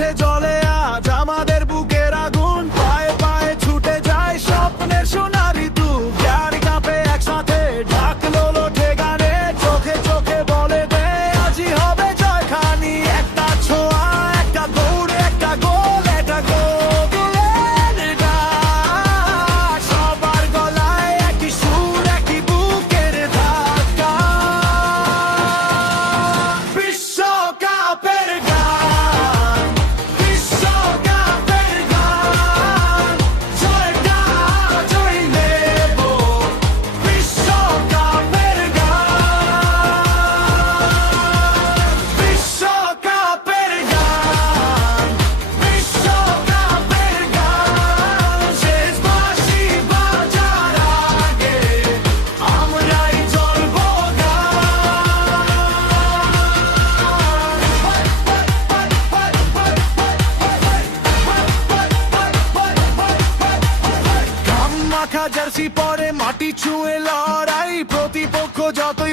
মাঠে জ্বলে আজ আমাদের বুকের আগুন, পায়ে পায়ে ছুটে যায় স্বপ্নের সোনা ঋতু। জ্ঞান কাঁপে একসাথে ডাকলো লোঠে গানে, চোখে চোখে বলে দে আজই হবে জয়খানি। একটা ছোঁয়া, একটা দৌড়, একটা গোল, এটা গোলের ডাক। সবার গলায় একই সুর, একই বুকের ধাক্কা। বিশ্বকাপের গান, বিশ্বকাপের গান, জয়টা জয় নেব। বিশ্বকাপের গান, বিশ্বকাপের গান, বিশ্বকাপের গান। শেষ বাঁশি বাজার আগে আমরাই জ্বলবো গান। মাখা জার্সি পরে মাটি ছুঁয়ে লড়াই, প্রতিপক্ষ যতই